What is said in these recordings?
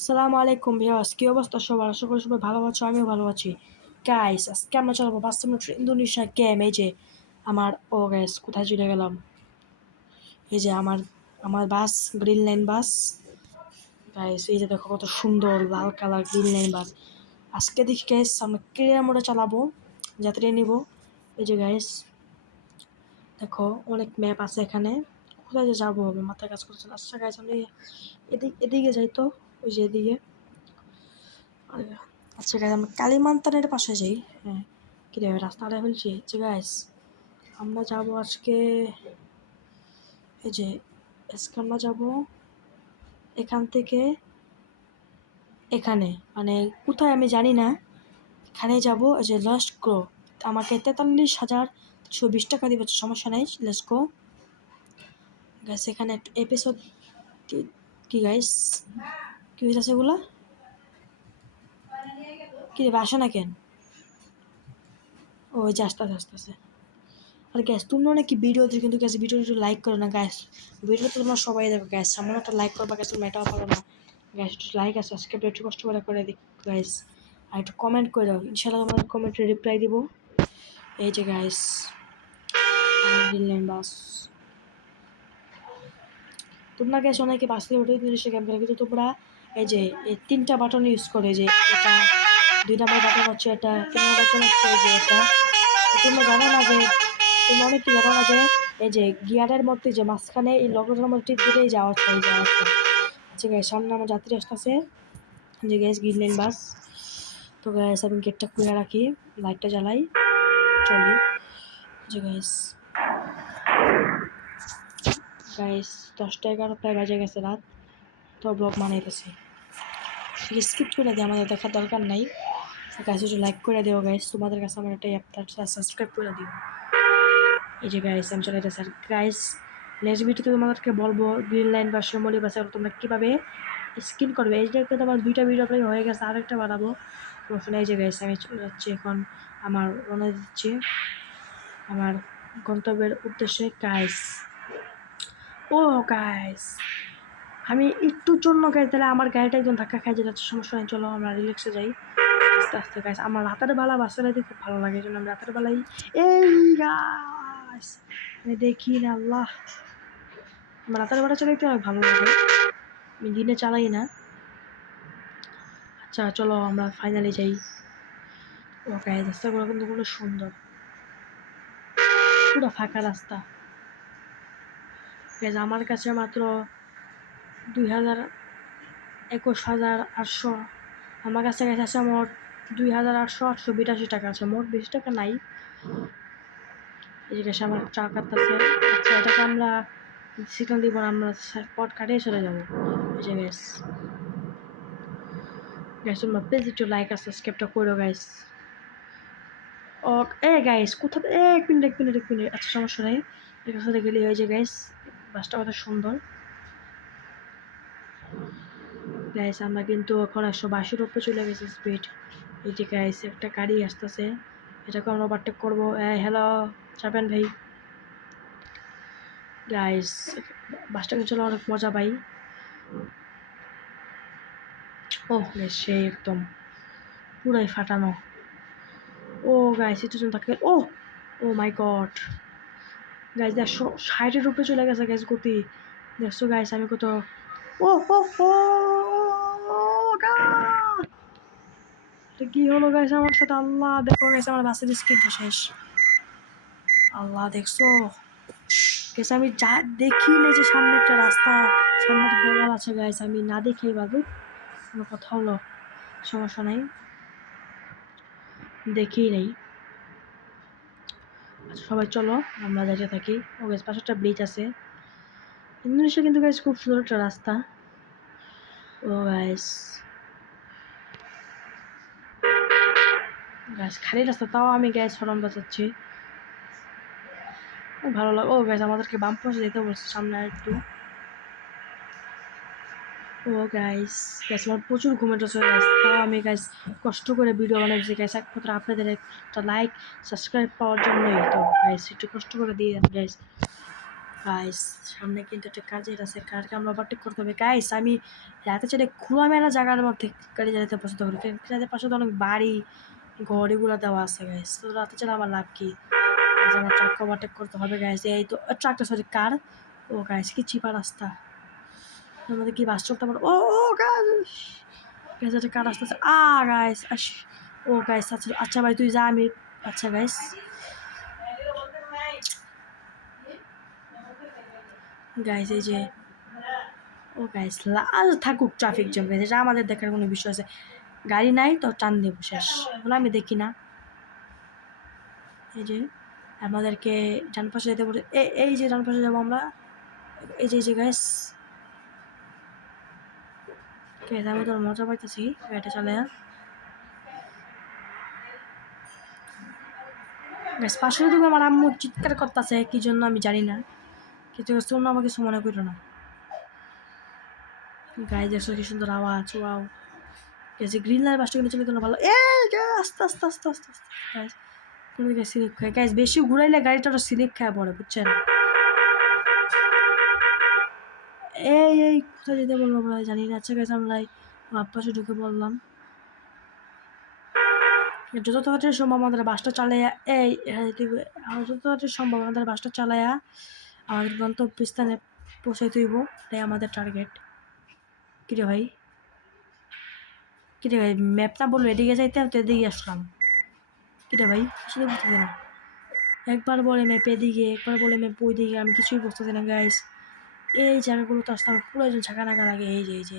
আসসালামু আলাইকুম ভিউয়ার্স, কি অবস্থা সবার? আশা করি সবাই ভালো আছো, আমিও ভালো আছি। গাইস, আজকে আমরা চালাবো বাস্তব ইন্দোনেশিয়া গেম। এই যে আমার গাইস, কোথায় চলে গেলাম? এই যে আমার বাস, গ্রিন লাইন বাস। গাইস, এই যে দেখো কত সুন্দর লাল কালার গ্রিন লাইন বাস। আজকে দেখি গাইস আমরা ক্লিয়ার মোডে চালাবো, যাত্রী নিব। এই যে গাইস দেখো অনেক ম্যাপ আছে এখানে। কোথায় যে যাবো হবে মাথায় কাজ করছে না। আচ্ছা গাইস, আমরা এদিকে যাই তো, ওই যে এদিকে। আচ্ছা গাইস, আমরা কালিমান্তানের পাশে যাই। হ্যাঁ, কি রে রাস্তা আড়াই ফেলছি। আচ্ছা গাইস, আমরা যাবো আজকে। এই যে আজকে আমরা যাবো এখান থেকে এখানে, মানে কোথায় আমি জানি না। এখানে যাবো। এই যে লাস্ট গ্রো, আমাকে 43,320 টাকা দিবে, সমস্যা নেই। Let's go guys. এখানে একটা এপিসোড। কি গাইস, কি হইতেছে এগুলা? কি রে আসে না কেন? ওই যে আস্তে আর গ্যাস তোমরা নাকি ভিডিওতে, কিন্তু গ্যাস ভিডিওটা একটু লাইক করো না গ্যাস। ভিডিও তো তোমরা সবাই দেখো গ্যাস, সামনে একটা লাইক করবা গ্যাস, তোমরা এটাও পারো না গ্যাস। একটু লাইক আছে আজকে একটু কষ্ট করে দিই গ্যাস। আর একটু কমেন্ট করে দাও, ইনশাল্লাহ তোমাদের কমেন্টে রিপ্লাই দিব। এই যে গ্যাস বাস, তোমরা গ্যাস অনেকে বাসে ওঠে জিনিসটা গেম খেলে, কিন্তু তোমরা এই যে এই 3টা বাটন ইউজ করে, যে এটা 2 নম্বর বাটন হচ্ছে, এটা 3 নম্বর বাটন হচ্ছে এই যে এটা। তোমরা জানো না যে, তোমরা অনেকে জানো না যে এই যে গিয়ারের মধ্যে যে মাঝখানে এই লগটার মধ্যে টিপ দিলেই যাওয়া হচ্ছে, এই যাওয়া হচ্ছে। আচ্ছা গ্যাস, সামনে আমার যাত্রী আসতেছে। যে গ্যাস গ্রিন লাইন বাস। তো গ্যাস আমি গেটটা খুলে রাখি, লাইটটা জ্বালাই, চলি। যে গ্যাস গাইস 10টা 11 প্রায় বাজে গেছে রাত। তো ব্লগ বানাইতেছি, স্কিপ করে দিই, আমাদের দেখার দরকার নাই। গাইস একটু লাইক করে দিও গাইস, তোমাদের কাছে আমার একটা সাবস্ক্রাইব করে দিও। এই যে গাইস আমি চলে যাচ্ছি। আর গাইস নেক্সট ভিডিওতে তোমাদেরকে বলবো গ্রিন লাইন বা শ্যামলি বাসে তোমরা কীভাবে স্কিন করবে। এই যে তোমার 2টা ভিডিও প্রায় হয়ে গেছে, আরেকটা বানাবো। তো এই যে গাইস আমি চলে যাচ্ছি এখন, আমার রওনা দিচ্ছি আমার গন্তব্যের উদ্দেশ্যে গাইস। ও গাইস, আমি একটুর জন্য গাইস তাহলে আমার গাড়িটা একদম ধাক্কা খাই যাচ্ছে, সমস্যা নেই, চলো আমরা রিল্যাক্সে যাই আস্তে আস্তে গাইস। আমার রাতের বেলা বাস চালাইতে খুব ভালো লাগে, এই জন্য আমি রাতের বেলায় এই গাইস আমি দেখি না আল্লাহ, আমার রাতের বেলা চালাইতে অনেক ভালো লাগে, আমি দিনে চালাই না। আচ্ছা চলো আমরা ফাইনালি যাই। ও গাইস রাস্তাগুলো কিন্তু খুব সুন্দর, পুরো ফাঁকা রাস্তা গাইস। আমার কাছে মাত্র 21,800, আমার কাছে গেছে আছে মোট 2,882 টাকা আছে, মোট বেশি টাকা নাই। এই যে আমার চা কাটতেছে। আচ্ছা এটাকে আমরা সিগন্যাল দিব না, আমরা পট কাটিয়ে চলে যাবো। এই যে গ্যাস তোমরা প্লিজ একটু লাইক আর সাবস্ক্রাইবটা করো গাইস। ও গাইস কোথাও এক মিনিট। আচ্ছা সমস্যা নেই, এটার সাথে গেলে হয়ে যায় গাইস। বাসটা কত সুন্দর গাইস। আমরা কিন্তু এখন 182 উপরে চলে গেছি স্পিড। এই যে গাইস একটা গাড়ি আসতেছে, এটাকে আমরা ওভারটেক করবো। হ্যালো চাপেন ভাই। গাইস বাসটাকে চলে অনেক মজা পাই। ও সে একদম পুরাই ফাটানো। ও গাইস একটু জন থাকে। ও মাই গড গাইস 160-এর উপরে চলে গেছে গাইস গতি। দেখছো গাইস আমি কত ও ও ও কি হলো গাইস আমার সাথে? আল্লাহ দেখো গাইস আমার বাসের স্কিনটা শেষ। আল্লাহ দেখছো গাইস, আমি যা দেখি না যে সামনে একটা রাস্তা, সামনে একটা দেওয়াল আছে গাইস, আমি না দেখেই বাবু কোনো কথা হলো, সমস্যা নাই, দেখি নেই। আচ্ছা সবাই চলো আমরা যাইতে থাকি। ও গাইস পাশে একটা ব্রিজ আছে। ইন্দোনেশিয়া কিন্তু গাইস খুব সুন্দর একটা রাস্তা। ও গাইস খালি রাস্তা, তাও আমি গ্যাস হরন বাজাচ্ছি, ভালো লাগে। ও গ্যাস আমাদেরকে বাম পাশে যেতে বলছে, সামনে একটু। ও গাইস আমার প্রচুর ঘুমের হচ্ছে গাইস, তাও আমি গাইস কষ্ট করে ভিডিও বানাইছি গাইস, একমাত্র আপনাদের একটা লাইক সাবস্ক্রাইব পাওয়ার জন্যই। তো গাইস একটু কষ্ট করে দিয়ে দেন গাইস। গাইস সামনে কিন্তু একটা কাজের আছে, কারকে আমরা ওভারটেক করতে হবে। গাইস আমি রাতে ছেড়ে খোলামেলা জায়গার মধ্যে গাড়ি চালাতে পছন্দ করি, রাতের পাশে তো অনেক বাড়ি ঘর এগুলো দেওয়া আছে গাইস, তো রাতে ছেড়ে আমার লাভ কি? আমার ট্রাক ওভারটেক করতে হবে গাইস। এই তো ট্রাকটা, সরি কার। ও গাইস কি চিপা রাস্তা, আমাদের কি বাস চলতে পারো? ও ও গাইস, গাইস একটা কার আসতেছে। গাইস ও গাইস আচ্ছা আচ্ছা ভাই তুই যা, আমি আচ্ছা গাইস গাইস এই যে ও গাইস লাল থাকুক ট্রাফিক জ্যাম গাইস, এটা আমাদের দেখার কোনো বিষয় আছে? গাড়ি নাই তো টান দেবো শেষ, ওগুলো আমি দেখি না। এই যে আমাদেরকে ডান পাশে যেতে বলে, এই যে ডান পাশে যাবো আমরা। এই যে গাইস আমি তোর মজা পাইতেছি গাড়িটা চালায়। গাইস পাশে তুমি আমার আম্মু চিৎকার করতেছে কি জন্য আমি জানি না, কিন্তু তোমরা আমাকে কিছু মনে করো না। গায়ে দেখছো কি সুন্দর আওয়াজ, ওয়াও। গেছে গ্রিন লাইট বাসটা কিন্তু চলে গেলো ভালো। আস্তে আস্তে আস্তে আস্তে আস্তে গাইস কোনো দিকে স্লিপ খায় গাইস, বেশি ঘুরাইলে গাড়িটা ওটা স্লিপ খায় পড়ে বুঝছেন। এই কোথায় যেতে বলবো আমরা জানি না। আচ্ছা গাইস আমরা পাশে ঢুকে বললাম, যত তাড়াতাড়ি সম্ভব আমাদের বাসটা চালাইয়া যত তাড়াতাড়ি সম্ভব আমাদের বাসটা চালাইয়া আমাদের গন্তব্যস্থানে পৌঁছে তুইব, এটাই আমাদের টার্গেট। কিরে ভাই ম্যাপ না বললো এদিকে যাইতে, আমি তো এদিকে আসলাম। কিরে ভাই সেটা বুঝতেছি না, একবার বলে ম্যাপ এদিকে, একবার বলে ম্যাপ ওই দিকে, আমি কিছুই বুঝতেছি না গাইস। এই জায়গাগুলো তো আসতে আমার পুরো ঝাঁকা নাকা লাগে। এই যে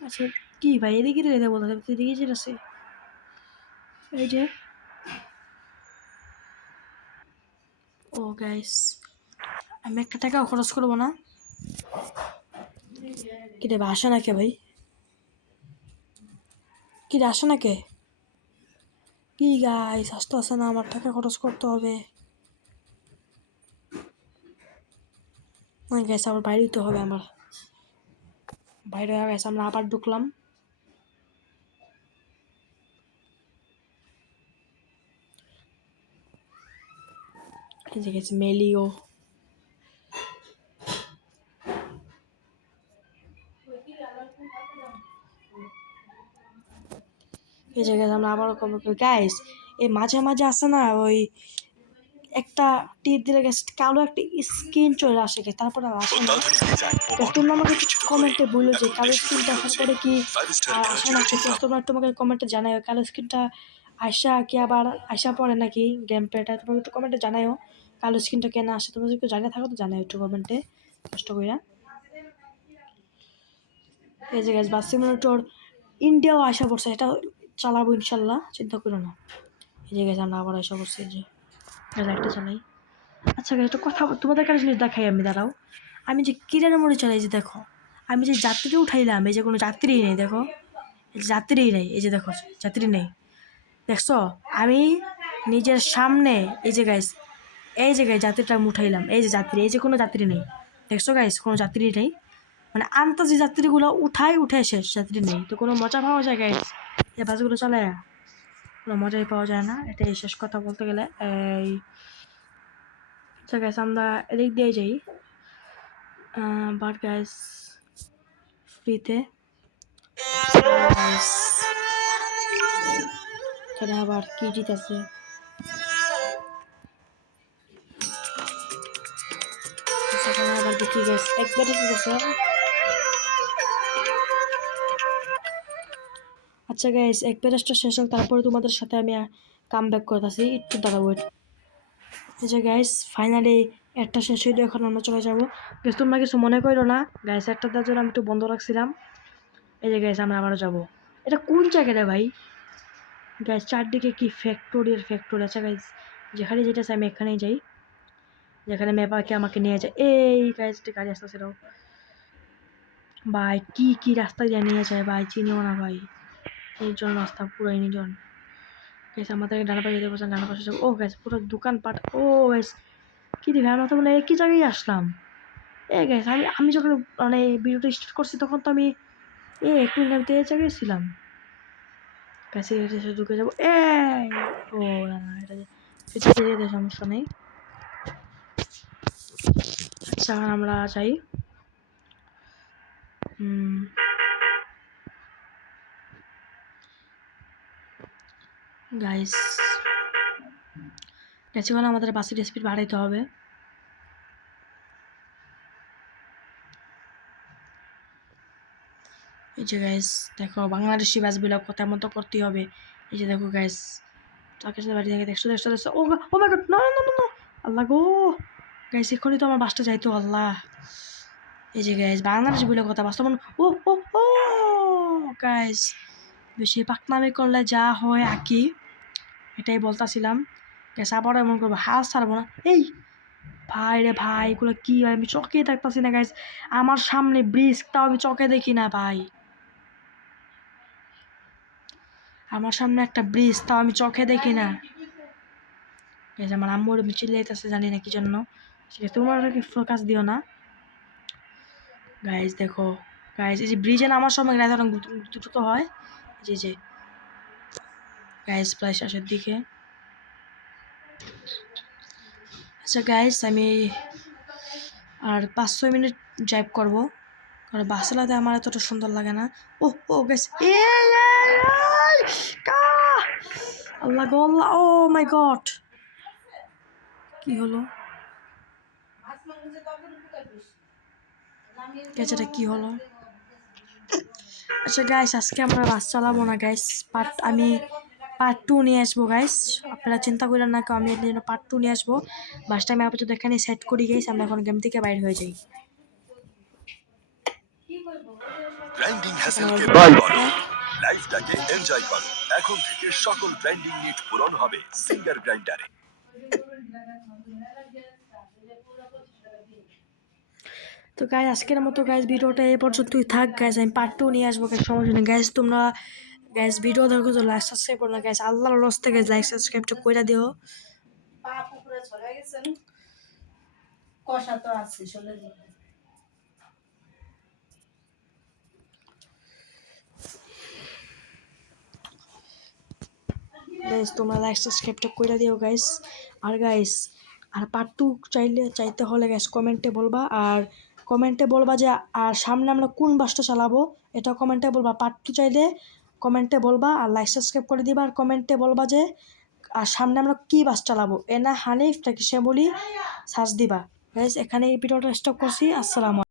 আচ্ছা কি ভাই এদিকে তো যেতে বলতে তুই এদিকে যেতেছে। এই যে ও গাইস আমি একটা টাকাও খরচ করবো না। কিরে ভাই আসে না কে ভাই, কিরে আসে না কে? কি গাইস আসতে আসে না, আমার টাকা খরচ করতে হবে। গাইস আবার বাইরে দিতে হবে আমার, বাইরে হয়ে গেছে। আমরা আবার ঢুকলাম। এই যে গেছে মেলিও, এই জায়গায় আমরা আবারও কম গাইস। এই মাঝে মাঝে আসে না ওই একটা টিপ দিলে গেছে কালো একটা স্কিন চলে আসে, তারপরে আর আসে না। তোমরা আমাকে একটু কমেন্টে বললো যে কালো স্কিনটা আসার পরে কি আর আসে না, তোমরা একটু আমাকে কমেন্টে জানাও কালো স্কিনটা আয়সা কি আবার আয়সা পড়ে নাকি গেম প্লেটা, তোমরা একটু কমেন্টে জানাও কালো স্কিনটা কেন আসে। তোমরা যদি একটু জানিয়ে থাকো তো জানাও একটু কমেন্টে কষ্ট কইরা। এই যে গাছ বাস সিমুলেটর ইন্ডিয়াও আশা করছে, এটা চালাবো ইনশাল্লাহ, চিন্তা করো না। এই যে গেছে আমরা আবার আশা করছি যে লাইটটা চালাই। আচ্ছা একটা কথা তোমাদের কাছে জিনিস দেখাই আমি, দাঁড়াও। আমি যে কিরানা মোড়ে চালাই, যে দেখো আমি যে যাত্রী উঠাইলাম, এই যে কোনো যাত্রী নেই দেখো, যাত্রী নেই, এই যে দেখো যাত্রী নেই দেখছো। আমি নিজের সামনে এই যে গাইস, এই যে গাইস যাত্রীটা আমি উঠাইলাম, এই যে যাত্রী, এই যে কোনো যাত্রী নেই দেখছো গাইস, কোনো যাত্রী নেই। মানে আনতা যে যাত্রীগুলো উঠে শেষ, যাত্রী নেই, তো কোনো মজা পাওয়া যায় গাইস এই বাসগুলো চালায়? কোনো মজাই পাওয়া যায় না, এটাই শেষ কথা বলতে গেলে। এই তো গাইস আমরা এদিক দিয়ে যাই, বাট গাইস ফ্রিতে এখানে আবার কি জিতেছে। আবার দেখি গাইস একবারে জিতেছে। আচ্ছা গাইস এক প্যারেজটা শেষ হোক, তারপরে তোমাদের সাথে আমি কাম ব্যাক করতেছি, একটু দাঁড়াবো। এই যে গাইস ফাইনালি একটা শেষ হইলো, এখন আমরা চলে যাবো। গাইস তোমরা কিছু মনে করো না গাইস, একটা তার জন্য আমি একটু বন্ধ রাখছিলাম। এই যে গাইস আমরা আবারও যাবো। এটা কোন জায়গায় রে ভাই? গাইস চারদিকে কি ফ্যাক্টরি আর ফ্যাক্টরি। আচ্ছা গাইস যেখানে যেটা চাই আমি এখানেই যাই, যেখানে ম্যাপাকে আমাকে নিয়ে যায়। এই গাইস গাড়ি আসতেছে ভাই, কি রাস্তা দিয়ে নিয়ে যায় ভাই, চিনিও না ভাই, নির্জন রাস্তা পুরাই নির্জন। গাইস আমাদের ডানা পাশে যেতে বলছেন, ডানা পাশে যাবো। ও গাইস পুরো দোকানপাট। ও গাইস কি দিবে, আমরা তো মানে একই জায়গায় আসলাম। গাইস আমি যখন মানে ভিডিওটা স্টার্ট করছি তখন তো আমি একটু আমি তো এই জায়গায় ছিলাম। গাইস এসে ঢুকে যাবো। ও না এটা যেতে সমস্যা নেই। আচ্ছা আমরা যাই। গাইস কিছুক্ষণ আমাদের বাসের স্পিড বাড়াইতে হবে। এই যে গাইস দেখো বাংলাদেশি বাসগুলো কথা মতো করতে হবে। এই যে দেখো গাইস ট্রাকের সাথে বাড়ি থেকে 100 ও ও মাই গড, না না না না, আল্লাহ গো গাইস এখনই তো আমার বাসটা যাইতো, আল্লাহ। এই যে গাইস বাংলাদেশি বলে কথা বাস্তব ও ও ও গাইস বেশি পাকনামি করলে যা হয় আর কি, এটাই বলতাছিলাম। গ্যাস আবার এমন করবো, হাল ছাড়বো না। এই ভাই রে ভাই এগুলো কি হয়, আমি চোখে দেখতেছি না গাইস। আমার সামনে ব্রিজ, তাও আমি চোখে দেখি না ভাই। আমার সামনে একটা ব্রিজ, তাও আমি চোখে দেখি না। এই যে আমার আম্মুর চিল্লাইতেছে, জানি না কি জন্য। সেটা তোমার কি ফোকাস দিও না গাইস। দেখো গাইস এই যে ব্রিজে নামার সময় গাইস অনেক দ্রুত হয়। জি জি গাইস প্রায় শেষের দিকে। আচ্ছা গাইস আমি আর 5-6 মিনিট ড্রাইভ করব, কারণ বাস চালাতে আমার এতটা সুন্দর লাগে না। ও ও গাইস আল্লাহ গো আল্লাহ, ও মাই গড কি হলো গাইস, এটা কি হলো? আচ্ছা গাইস আজকে আমরা বাস চালাবো না গাইস, আমি পার্ট 2 নিয়ে আসবো গাইস। আপনারা চিন্তা করেন না, আমি এর জন্য পার্ট 2 নিয়ে আসবো। বাসটা আমি আপাতত এখানে সেট করি গাইস, আমরা এখন গেম থেকে বাইরে হয়ে যাই। গ্রাইন্ডিং হ্যাসেলকে ভয় করো, লাইফটাকে এনজয় করো। এখন থেকে সকল গ্রাইন্ডিং নিড পূরণ হবে সিঙ্গার গ্রাইন্ডারে। তো গাইস আজকের মতো গাইস ভিডিওটা এই পর্যন্তই থাক গাইস, আমি পার্ট 2 নিয়ে আসবো গাইস, সমস্যা নেই গাইস। তোমরা গাইস ভিডিও দেখো তো লাইক সাবস্ক্রাইব করো না গাইস, আল্লাহর রাস্তে গাইস লাইক সাবস্ক্রাইবটা কইরা দিও। পা পুকুরে চলে গেছেন, কষা তো আছে চলে যাবে। গাইস তোমরা লাইক সাবস্ক্রাইবটা কইরা দিও গাইস। আর গাইস আর পার্ট 2 চাইতে হলে গাইস কমেন্টে বলবা, আর কমেন্টে বলবা যে আর সামনে আমরা কোন বাসটা চালাবো, এটা কমেন্টে বলবা। পার্ট 2 চাইলে কমেন্টে বলবা, আর লাইক সাবস্ক্রাইব করে দিবা, আর কমেন্টে বলবা যে আর সামনে আমরা কি বাস চালাবো, এনা হানিফ নাকি শ্যামলি সার্চ দিবা গাইস। এখানে এই ভিডিওটা স্টপ করছি, আসসালামু আলাইকুম।